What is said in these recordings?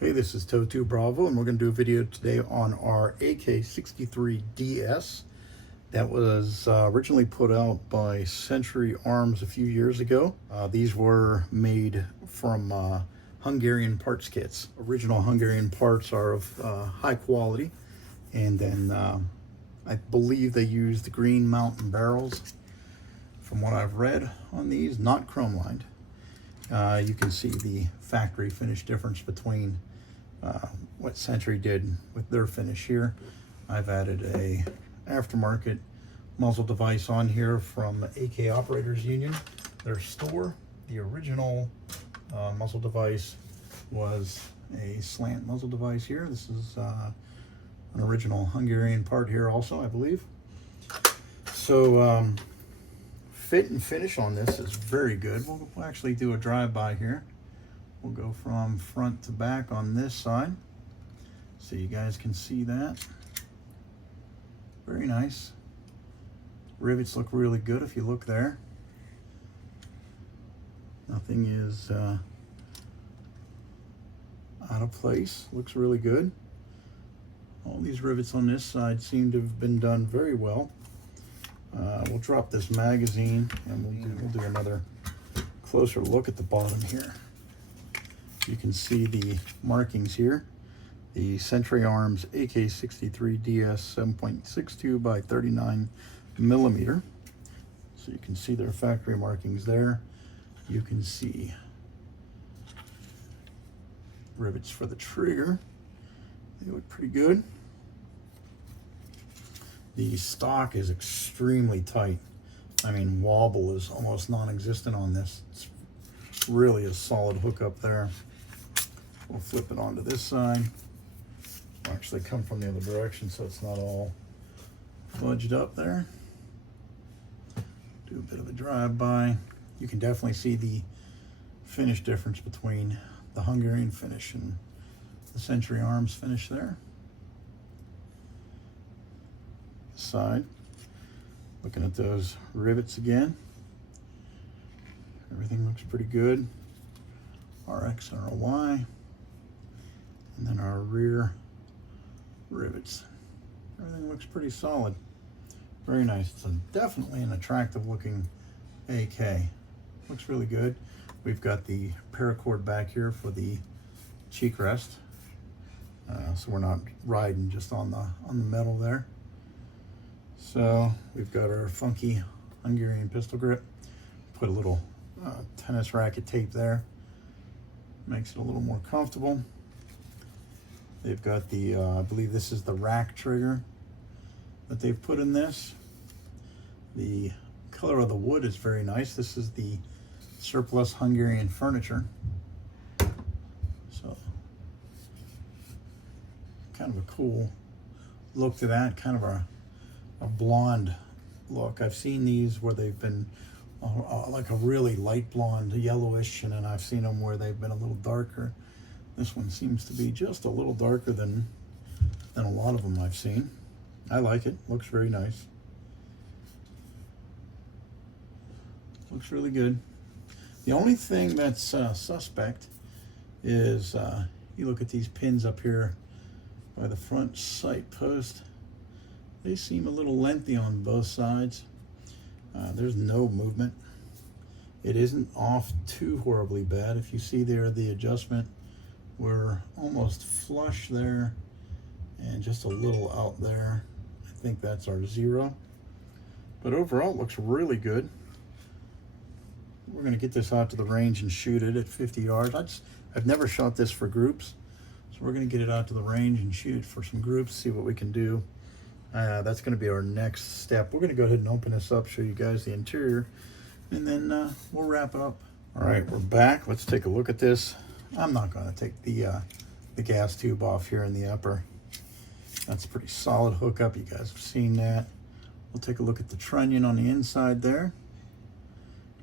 Hey, this is Toto Bravo, and we're going to do a video today on our AK63DS that was originally put out by Century Arms a few years ago. These were made from Hungarian parts kits. Original Hungarian parts are of high quality, and then I believe they used Green Mountain barrels from what I've read on these, not chrome lined. You can see the factory finish difference between what Century did with their finish here. I've added a aftermarket muzzle device on here from AK Operators Union, their store. The original muzzle device was a slant muzzle device here. This is an original Hungarian part here also, I believe. So fit and finish on this is very good. We'll actually do a drive-by here. We'll go from front to back on this side so you guys can see that. Very nice. Rivets look really good if you look there. Nothing is out of place. Looks really good. All these rivets on this side seem to have been done very well. We'll drop this magazine and we'll do another closer look at the bottom here. You can see the markings here. The Century Arms AK63DS 7.62 by 39 millimeter. So you can see their factory markings there. You can see rivets for the trigger. They look pretty good. The stock is extremely tight. I mean, wobble is almost non-existent on this. It's really a solid hookup there. We'll flip it onto this side. We'll actually come from the other direction so it's not all fudged up there. Do a bit of a drive-by. You can definitely see the finish difference between the Hungarian finish and the Century Arms finish there. The side. Looking at those rivets again. Everything looks pretty good. RX and RY. And then our rear rivets. Everything looks pretty solid. Very nice. It's definitely an attractive looking AK. Looks really good. We've got the paracord back here for the cheek rest. So we're not riding just on the metal there. So we've got our funky Hungarian pistol grip. Put a little tennis racket tape there. Makes it a little more comfortable. They've got the, I believe this is the rack trigger that they've put in this. The color of the wood is very nice. This is the surplus Hungarian furniture. So, kind of a cool look to that, kind of a blonde look. I've seen these where they've been like a really light blonde, yellowish, and then I've seen them where they've been a little darker. This one seems to be just a little darker than a lot of them I've seen. I like it. Looks very nice. Looks really good. The only thing that's suspect is you look at these pins up here by the front sight post. They seem a little lengthy on both sides. There's no movement. It isn't off too horribly bad. If you see there the adjustment, we're almost flush there and just a little out there. I think that's our 0. But overall, it looks really good. We're going to get this out to the range and shoot it at 50 yards. I've never shot this for groups, so we're going to get it out to the range and shoot it for some groups, see what we can do. That's going to be our next step. We're going to go ahead and open this up, show you guys the interior, and then we'll wrap it up. All right, we're back. Let's take a look at this. I'm not going to take the gas tube off here in the upper. That's a pretty solid hookup. You guys have seen that. We'll take a look at the trunnion on the inside there.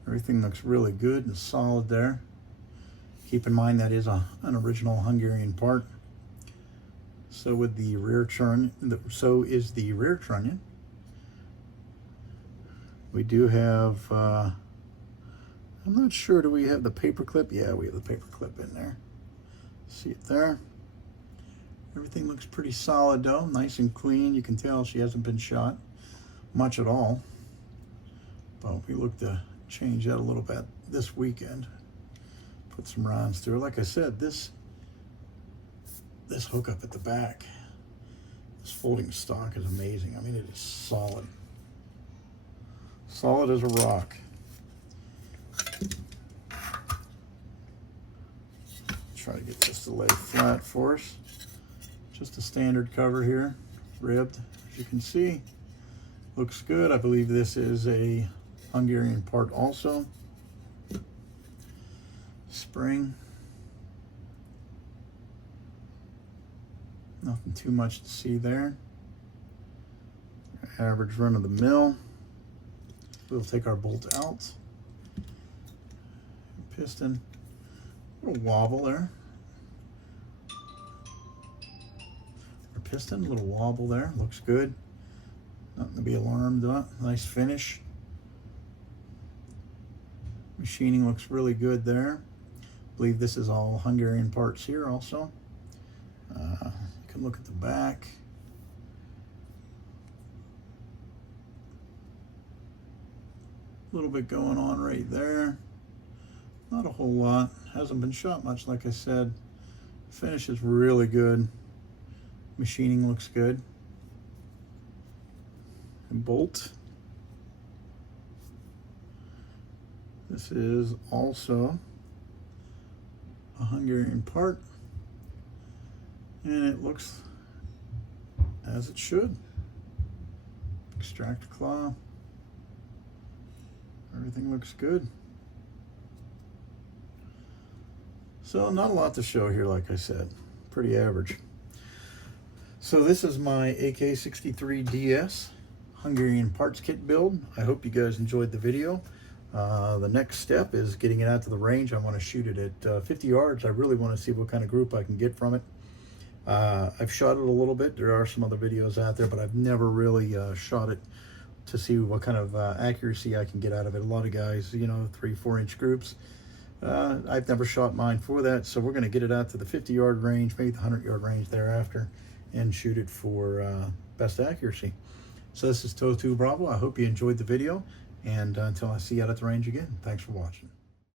Everything looks really good and solid there. Keep in mind that is an original Hungarian part. So with the rear trunnion, so is the rear trunnion. We do have I'm not sure, do we have the paper clip? Yeah, we have the paper clip in there. See it there. Everything looks pretty solid though, nice and clean. You can tell she hasn't been shot much at all. But we look to change that a little bit this weekend. Put some rounds through. Like I said, this hookup at the back, this folding stock is amazing. I mean, it is solid. Solid as a rock. Try to get this to lay flat for us. Just a standard cover here, ribbed, as you can see. Looks good. I believe this is a Hungarian part also. Spring. Nothing too much to see there. Average run of the mill. We'll take our bolt out. Piston. A little wobble there. Our piston, a little wobble there. Looks good. Nothing to be alarmed about. Nice finish. Machining looks really good there. I believe this is all Hungarian parts here also. You can look at the back. A little bit going on right there. Not a whole lot. Hasn't been shot much, like I said. Finish is really good. Machining looks good. And bolt. This is also a Hungarian part, and it looks as it should. Extractor claw. Everything looks good. So not a lot to show here, like I said. Pretty average. So this is my AK63DS Hungarian parts kit build. I hope you guys enjoyed the video. The next step is getting it out to the range. I want to shoot it at 50 yards. I really want to see what kind of group I can get from it. I've shot it a little bit. There are some other videos out there, but I've never really shot it to see what kind of accuracy I can get out of it. A lot of guys, you know, 3-4 inch groups. I've never shot mine for that, so we're going to get it out to the 50-yard range, maybe the 100-yard range thereafter, and shoot it for best accuracy. So this is Toto Bravo. I hope you enjoyed the video, and until I see you out at the range again, thanks for watching.